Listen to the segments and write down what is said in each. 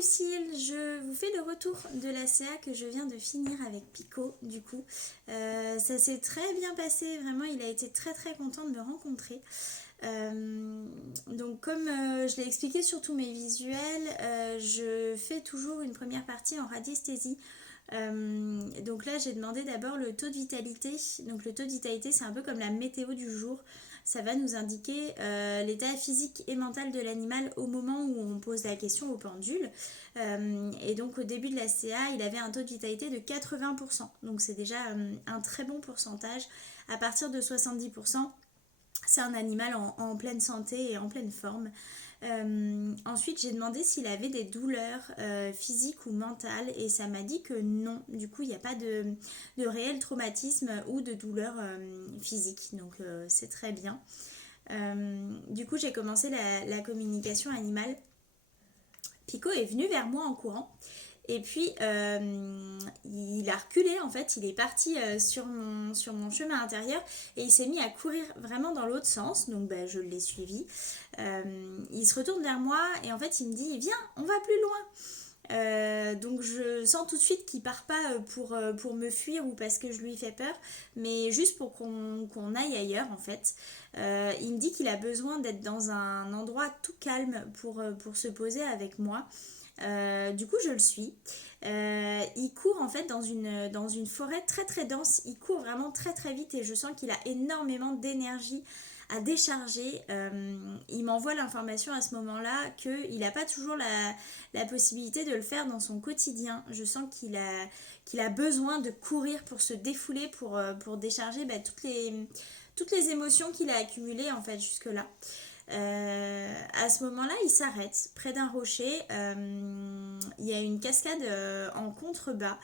Lucille, je vous fais le retour de la CA que je viens de finir avec Pico du coup. Ça s'est très bien passé, vraiment il a été très très content de me rencontrer. Donc comme je l'ai expliqué sur tous mes visuels, je fais toujours une première partie en radiesthésie. Donc là j'ai demandé d'abord le taux de vitalité. Donc le taux de vitalité c'est un peu comme la météo du jour. Ça va nous indiquer l'état physique et mental de l'animal au moment où on pose la question au pendule. Et donc au début de la CA, il avait un taux de vitalité de 80%. Donc c'est déjà un très bon pourcentage. À partir de 70%, c'est un animal en pleine santé et en pleine forme. Ensuite, j'ai demandé s'il avait des douleurs physiques ou mentales et ça m'a dit que non. Du coup, il n'y a pas de réel traumatisme ou de douleur physique. Donc, c'est très bien. Du coup, j'ai commencé la communication animale. Pico est venu vers moi en courant. Et puis, il a reculé, en fait, il est parti sur mon chemin intérieur et il s'est mis à courir vraiment dans l'autre sens, donc bah, je l'ai suivi. Il se retourne vers moi et en fait, il me dit, viens, on va plus loin. Donc je sens tout de suite qu'il part pas pour me fuir ou parce que je lui fais peur, mais juste pour qu'on aille ailleurs en fait. Il me dit qu'il a besoin d'être dans un endroit tout calme pour se poser avec moi. Du coup, je le suis. Il court en fait dans une forêt très très dense. Il court vraiment très très vite et je sens qu'il a énormément d'énergie à décharger. Il m'envoie l'information à ce moment-là qu'il n'a pas toujours la possibilité de le faire dans son quotidien. Je sens qu'il a besoin de courir pour se défouler, pour décharger bah, toutes les émotions qu'il a accumulées en fait jusque-là. À ce moment-là, il s'arrête près d'un rocher. Il y a une cascade en contrebas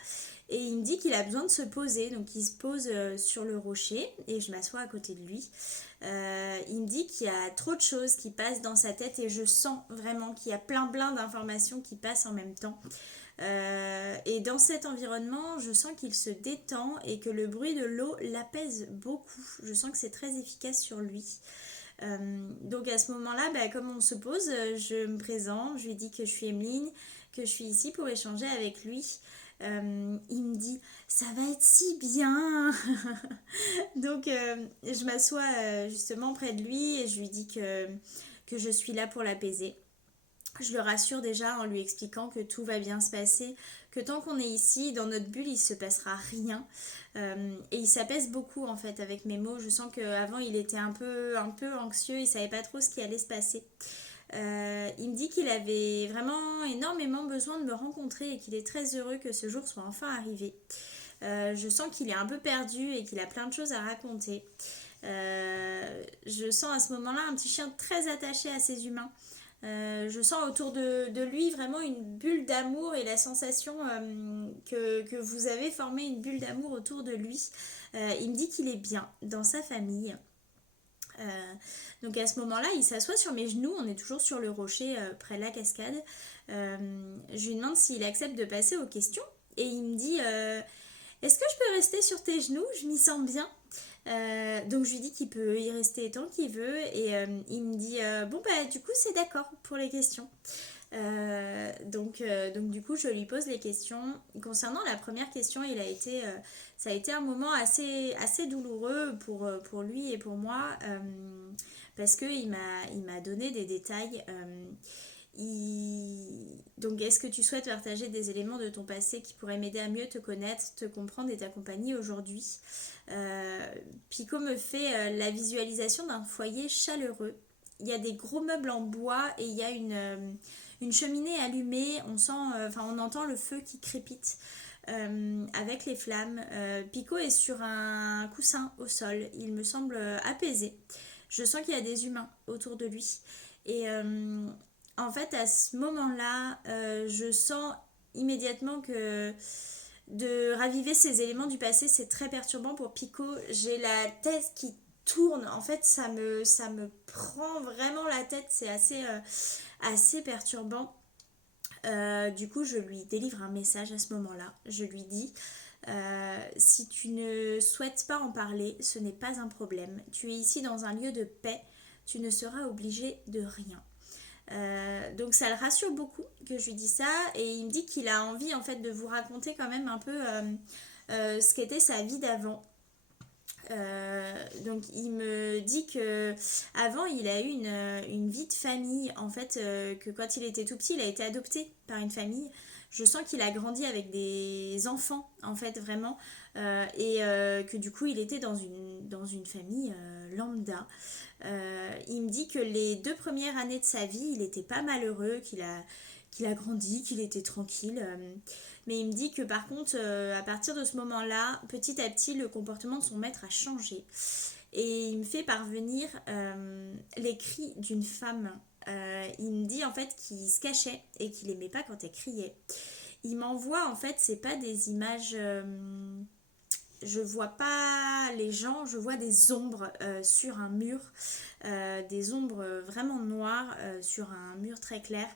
et il me dit qu'il a besoin de se poser. Donc il se pose sur le rocher et je m'assois à côté de lui. Il me dit qu'il y a trop de choses qui passent dans sa tête et je sens vraiment qu'il y a plein d'informations qui passent en même temps. Et dans cet environnement, je sens qu'il se détend et que le bruit de l'eau l'apaise beaucoup. Je sens que c'est très efficace sur lui. Donc à ce moment-là, bah, comme on se pose, je me présente, je lui dis que je suis Emeline, que je suis ici pour échanger avec lui. Il me dit ça va être si bien. Donc je m'assois justement près de lui et je lui dis que je suis là pour l'apaiser. Je le rassure déjà en lui expliquant que tout va bien se passer, que tant qu'on est ici, dans notre bulle, il ne se passera rien. Et il s'apaise beaucoup en fait avec mes mots. Je sens qu'avant il était un peu anxieux, il savait pas trop ce qui allait se passer. Il me dit qu'il avait vraiment énormément besoin de me rencontrer et qu'il est très heureux que ce jour soit enfin arrivé. Je sens qu'il est un peu perdu et qu'il a plein de choses à raconter. Je sens à ce moment-là un petit chien très attaché à ses humains. Je sens autour de lui vraiment une bulle d'amour et la sensation que vous avez formé une bulle d'amour autour de lui. Il me dit qu'il est bien dans sa famille. Donc à ce moment-là, il s'assoit sur mes genoux, on est toujours sur le rocher près de la cascade. Je lui demande s'il accepte de passer aux questions et il me dit est-ce que je peux rester sur tes genoux? Je m'y sens bien. Donc je lui dis qu'il peut y rester tant qu'il veut et il me dit bon bah du coup c'est d'accord pour les questions. Donc du coup je lui pose les questions. Concernant la première question, ça a été un moment assez douloureux pour lui et pour moi parce qu'il m'a donné des détails. Donc, est-ce que tu souhaites partager des éléments de ton passé qui pourraient m'aider à mieux te connaître, te comprendre et t'accompagner aujourd'hui? Pico me fait la visualisation d'un foyer chaleureux. Il y a des gros meubles en bois et il y a une cheminée allumée. On entend le feu qui crépite avec les flammes. Pico est sur un coussin au sol. Il me semble apaisé. Je sens qu'il y a des humains autour de lui. Et en fait, à ce moment-là, je sens immédiatement que de raviver ces éléments du passé, c'est très perturbant pour Pico. J'ai la tête qui tourne. En fait, ça me prend vraiment la tête. C'est assez perturbant. Du coup, je lui délivre un message à ce moment-là. Je lui dis si tu ne souhaites pas en parler, ce n'est pas un problème. Tu es ici dans un lieu de paix. Tu ne seras obligé de rien. Donc ça le rassure beaucoup que je lui dis ça, et il me dit qu'il a envie en fait de vous raconter quand même un peu ce qu'était sa vie d'avant. Donc il me dit que avant il a eu une vie de famille en fait, que quand il était tout petit il a été adopté par une famille. Je sens qu'il a grandi avec des enfants en fait vraiment, et que du coup il était dans une famille lambda. Il me dit que les 2 premières années de sa vie il était pas malheureux, qu'il a grandi, qu'il était tranquille. Mais il me dit que par contre, à partir de ce moment-là, petit à petit, le comportement de son maître a changé. Et il me fait parvenir les cris d'une femme. Il me dit en fait qu'il se cachait et qu'il aimait pas quand elle criait. Il m'envoie en fait, c'est pas des images. Je vois pas les gens, je vois des ombres sur un mur, des ombres vraiment noires sur un mur très clair.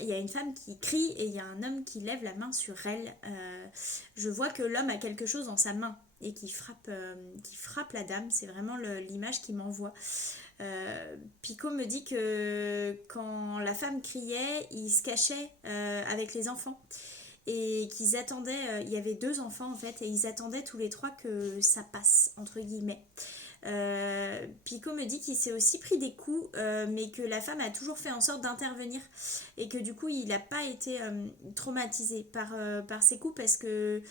Il y a une femme qui crie et il y a un homme qui lève la main sur elle. Je vois que l'homme a quelque chose dans sa main et qui frappe la dame. C'est vraiment l'image qu'il m'envoie. Pico me dit que quand la femme criait, il se cachait avec les enfants et qu'ils attendaient, il y avait 2 enfants en fait, et ils attendaient tous les 3 que ça passe, entre guillemets. Pico me dit qu'il s'est aussi pris des coups, mais que la femme a toujours fait en sorte d'intervenir et que du coup il n'a pas été traumatisé par ces coups parce que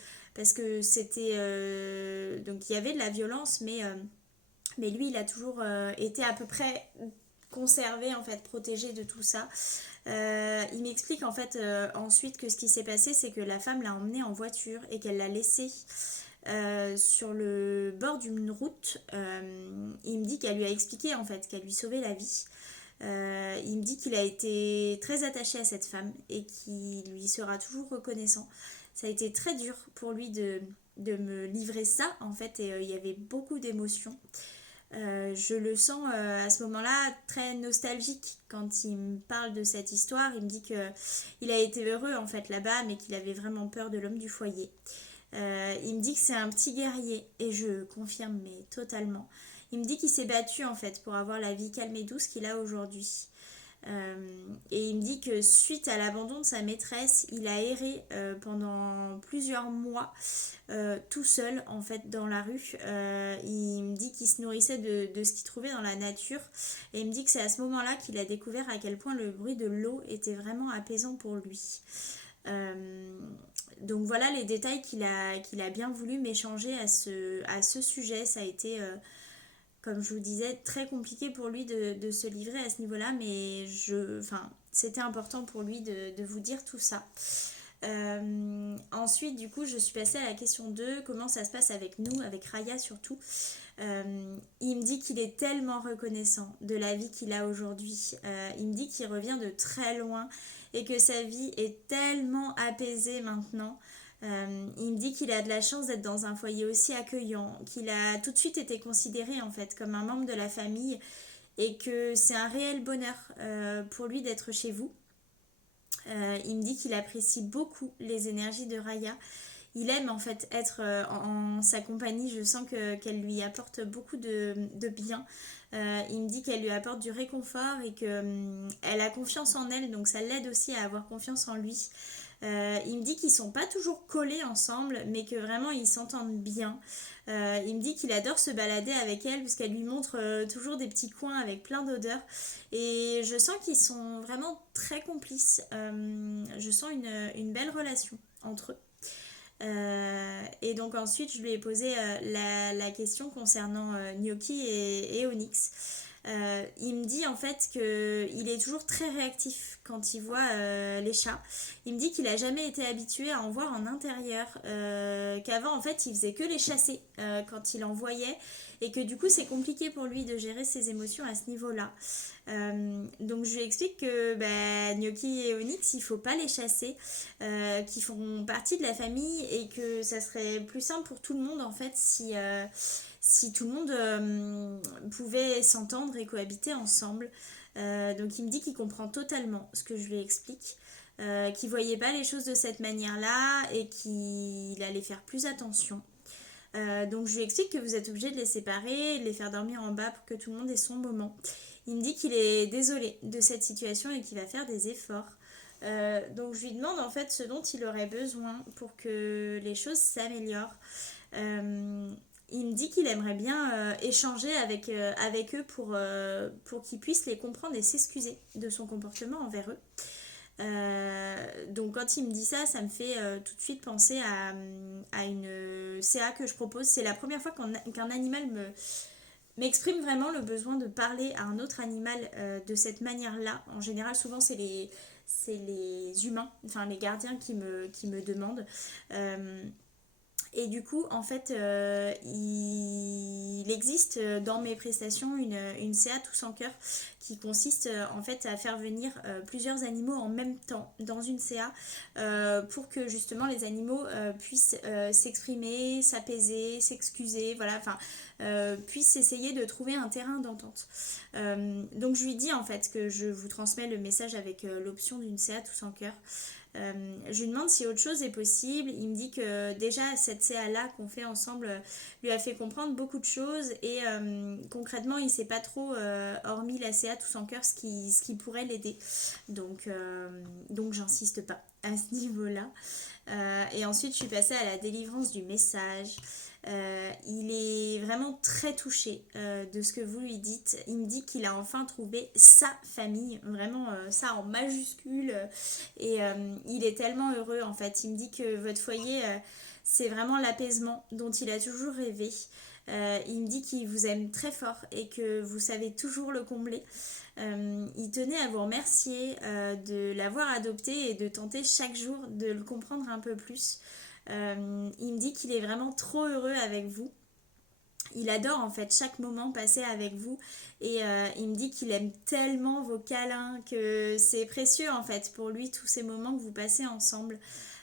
c'était donc il y avait de la violence, mais lui il a toujours été à peu près conservé en fait, protégé de tout ça. Il m'explique en fait ensuite que ce qui s'est passé c'est que la femme l'a emmené en voiture et qu'elle l'a laissé sur le bord d'une route. Il me dit qu'elle lui a expliqué en fait qu'elle lui sauvait la vie. Il me dit qu'il a été très attaché à cette femme et qu'il lui sera toujours reconnaissant. Ça a été très dur pour lui de me livrer ça en fait, et il y avait beaucoup d'émotions. Je le sens à ce moment-là très nostalgique quand il me parle de cette histoire. Il me dit qu'il a été heureux en fait là-bas, mais qu'il avait vraiment peur de l'homme du foyer. Il me dit que c'est un petit guerrier et je confirme mais totalement. Il me dit qu'il s'est battu en fait pour avoir la vie calme et douce qu'il a aujourd'hui. Et il me dit que suite à l'abandon de sa maîtresse, il a erré pendant plusieurs mois tout seul en fait dans la rue. Il me dit qu'il se nourrissait de ce qu'il trouvait dans la nature, et il me dit que c'est à ce moment-là qu'il a découvert à quel point le bruit de l'eau était vraiment apaisant pour lui. Donc voilà les détails qu'il a bien voulu m'échanger à ce sujet. Ça a été comme je vous disais, très compliqué pour lui de se livrer à ce niveau-là, mais c'était important pour lui de vous dire tout ça. Ensuite, du coup, je suis passée à la question 2, comment ça se passe avec nous, avec Raya surtout. Il me dit qu'il est tellement reconnaissant de la vie qu'il a aujourd'hui. Il me dit qu'il revient de très loin et que sa vie est tellement apaisée maintenant. Il me dit qu'il a de la chance d'être dans un foyer aussi accueillant, qu'il a tout de suite été considéré en fait comme un membre de la famille et que c'est un réel bonheur pour lui d'être chez vous. Il me dit qu'il apprécie beaucoup les énergies de Raya. Il aime en fait être en sa compagnie. Je sens qu'elle lui apporte beaucoup de bien. Il me dit qu'elle lui apporte du réconfort et qu'elle a confiance en elle, donc ça l'aide aussi à avoir confiance en lui. Il me dit qu'ils sont pas toujours collés ensemble, mais que vraiment ils s'entendent bien. Il me dit qu'il adore se balader avec elle parce qu'elle lui montre toujours des petits coins avec plein d'odeurs. Et je sens qu'ils sont vraiment très complices. Je sens une belle relation entre eux. Et donc ensuite je lui ai posé la question concernant Gnocchi et Onyx. Il me dit en fait qu'il est toujours très réactif quand il voit les chats. Il me dit qu'il a jamais été habitué à en voir en intérieur, qu'avant en fait il faisait que les chasser quand il en voyait, et que du coup c'est compliqué pour lui de gérer ses émotions à ce niveau-là. Donc je lui explique que Gnocchi et Onyx il faut pas les chasser, qu'ils font partie de la famille et que ça serait plus simple pour tout le monde en fait si tout le monde pouvait s'entendre et cohabiter ensemble. Donc il me dit qu'il comprend totalement ce que je lui explique, qu'il voyait pas les choses de cette manière-là et qu'il allait faire plus attention. Donc je lui explique que vous êtes obligé de les séparer, de les faire dormir en bas pour que tout le monde ait son moment. Il me dit qu'il est désolé de cette situation et qu'il va faire des efforts. Donc je lui demande en fait ce dont il aurait besoin pour que les choses s'améliorent. Il me dit qu'il aimerait bien échanger avec eux pour qu'ils puissent les comprendre et s'excuser de son comportement envers eux. Donc quand il me dit ça, ça me fait tout de suite penser à une CA que je propose. C'est la première fois qu'un animal m'exprime vraiment le besoin de parler à un autre animal de cette manière-là. En général, souvent c'est les humains, enfin les gardiens qui me demandent. Et du coup, en fait, il existe dans mes prestations une CA tout sans cœur qui consiste en fait à faire venir plusieurs animaux en même temps dans une CA pour que justement les animaux puissent s'exprimer, s'apaiser, s'excuser, voilà, enfin, puissent essayer de trouver un terrain d'entente. Donc je lui dis en fait que je vous transmets le message avec l'option d'une CA tout sans cœur. Je lui demande si autre chose est possible. Il me dit que déjà cette CA-là qu'on fait ensemble lui a fait comprendre beaucoup de choses et concrètement il ne sait pas trop, hormis la CA tout sans cœur, ce qui pourrait l'aider. Donc j'insiste pas à ce niveau-là. Et ensuite je suis passée à la délivrance du message. Il est vraiment très touché de ce que vous lui dites. Il me dit qu'il a enfin trouvé sa famille, vraiment ça en majuscule. Et il est tellement heureux en fait. Il me dit que votre foyer, c'est vraiment l'apaisement dont il a toujours rêvé. Il me dit qu'il vous aime très fort et que vous savez toujours le combler. Il tenait à vous remercier de l'avoir adopté et de tenter chaque jour de le comprendre un peu plus. Il me dit qu'il est vraiment trop heureux avec vous. Il adore en fait chaque moment passé avec vous et il me dit qu'il aime tellement vos câlins que c'est précieux en fait pour lui tous ces moments que vous passez ensemble.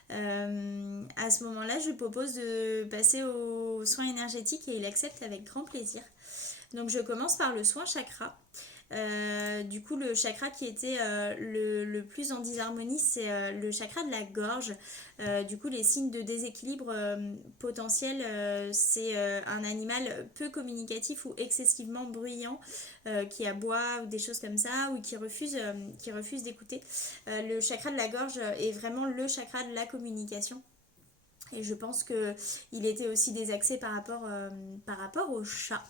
À ce moment-là, je lui propose de passer aux soins énergétiques et il accepte avec grand plaisir. Donc je commence par le soin chakra. Du coup, le chakra qui était le plus en disharmonie, c'est le chakra de la gorge. Du coup, les signes de déséquilibre potentiel, c'est un animal peu communicatif ou excessivement bruyant qui aboie ou des choses comme ça ou qui refuse d'écouter. Le chakra de la gorge est vraiment le chakra de la communication. Et je pense qu'il était aussi désaxé par rapport au chat.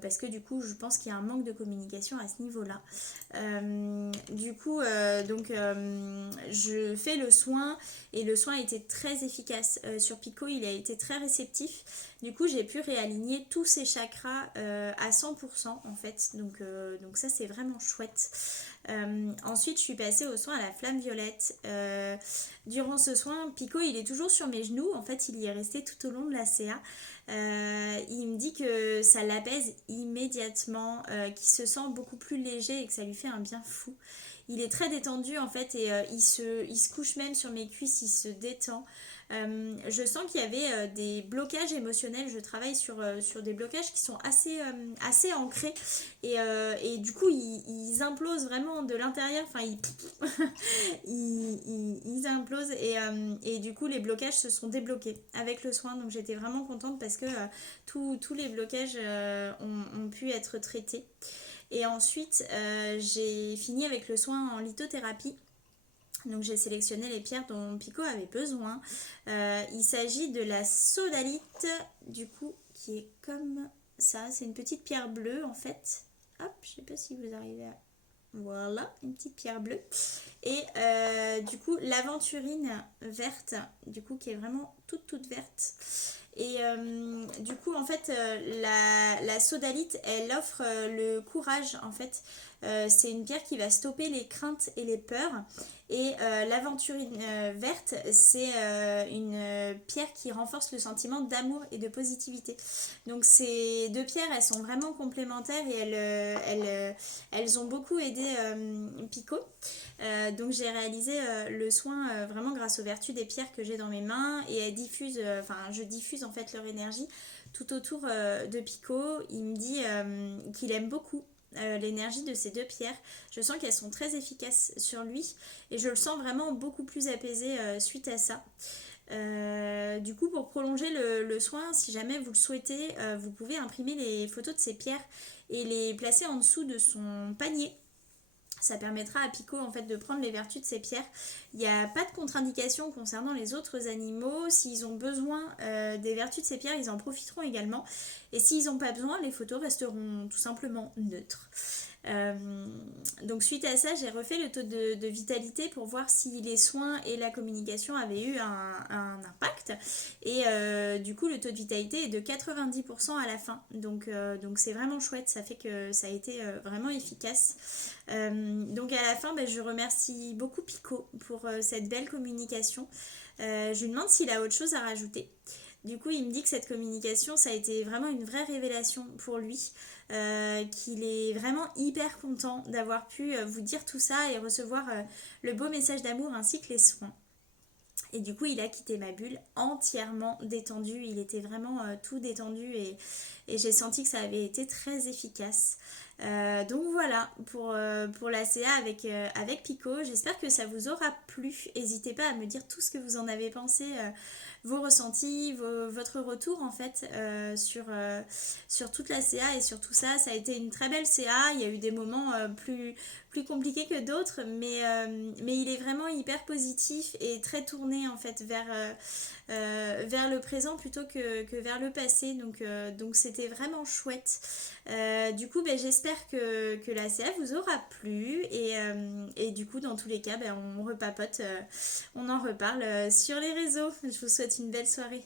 Parce que du coup, je pense qu'il y a un manque de communication à ce niveau-là. Je fais le soin et le soin a été très efficace. Sur Pico, il a été très réceptif. Du coup, j'ai pu réaligner tous ses chakras à 100% en fait. Donc ça, c'est vraiment chouette. Ensuite, je suis passée au soin à la flamme violette. Durant ce soin, Pico, il est toujours sur mes genoux. En fait, il y est resté tout au long de la CA. Il me dit que ça l'apaise immédiatement, qu'il se sent beaucoup plus léger et que ça lui fait un bien fou. Il est très détendu en fait et il se couche même sur mes cuisses, il se détend. Je sens qu'il y avait des blocages émotionnels. Je travaille sur des blocages qui sont assez ancrés et du coup ils implosent vraiment de l'intérieur. Enfin ils implosent et du coup les blocages se sont débloqués avec le soin. Donc j'étais vraiment contente parce que tous les blocages ont pu être traités. Et ensuite j'ai fini avec le soin en lithothérapie. Donc j'ai sélectionné les pierres dont Pico avait besoin. Il s'agit de la sodalite, du coup, qui est comme ça. C'est une petite pierre bleue en fait. Hop, je sais pas si vous arrivez à... Voilà, une petite pierre bleue. Et du coup, l'aventurine verte, du coup, qui est vraiment toute verte. Et du coup, en fait, la sodalite, elle offre le courage, en fait. C'est une pierre qui va stopper les craintes et les peurs. Et l'aventurine verte, c'est une pierre qui renforce le sentiment d'amour et de positivité. Donc ces deux pierres, elles sont vraiment complémentaires et elles ont beaucoup aidé Pico. Donc j'ai réalisé le soin vraiment grâce aux vertus des pierres que j'ai dans mes mains et elles diffusent, je diffuse en fait leur énergie tout autour de Pico. Il me dit qu'il aime beaucoup l'énergie de ces deux pierres. Je sens qu'elles sont très efficaces sur lui et je le sens vraiment beaucoup plus apaisé suite à ça. Du coup, pour prolonger le soin, si jamais vous le souhaitez, vous pouvez imprimer les photos de ces pierres et les placer en dessous de son panier. Ça permettra à Pico en fait de prendre les vertus de ces pierres. Il n'y a pas de contre-indication concernant les autres animaux. S'ils ont besoin des vertus de ces pierres, ils en profiteront également. Et s'ils n'ont pas besoin, les photos resteront tout simplement neutres. Euh, donc suite à ça, j'ai refait le taux de vitalité pour voir si les soins et la communication avaient eu un impact. Et du coup, le taux de vitalité est de 90% à la fin. Donc c'est vraiment chouette, ça fait que ça a été vraiment efficace. Donc à la fin, je remercie beaucoup Pico pour cette belle communication. Je lui demande s'il a autre chose à rajouter. Du coup, il me dit que cette communication, ça a été vraiment une vraie révélation pour lui, qu'il est vraiment hyper content d'avoir pu vous dire tout ça et recevoir le beau message d'amour ainsi que les soins. Et du coup, il a quitté ma bulle entièrement détendu. Il était vraiment tout détendu et j'ai senti que ça avait été très efficace. Donc voilà pour la CA avec Pico. J'espère que ça vous aura plu. N'hésitez pas à me dire tout ce que vous en avez pensé, vos ressentis, votre retour en fait sur toute la CA et sur tout ça. Ça a été une très belle CA. Il y a eu des moments plus compliqués que d'autres, mais il est vraiment hyper positif et très tourné en fait vers le présent plutôt que vers le passé. Donc c'était vraiment chouette. Du coup, j'espère que la CA vous aura plu et du coup, dans tous les cas, on repapote, on en reparle sur les réseaux. Je vous souhaite une belle soirée.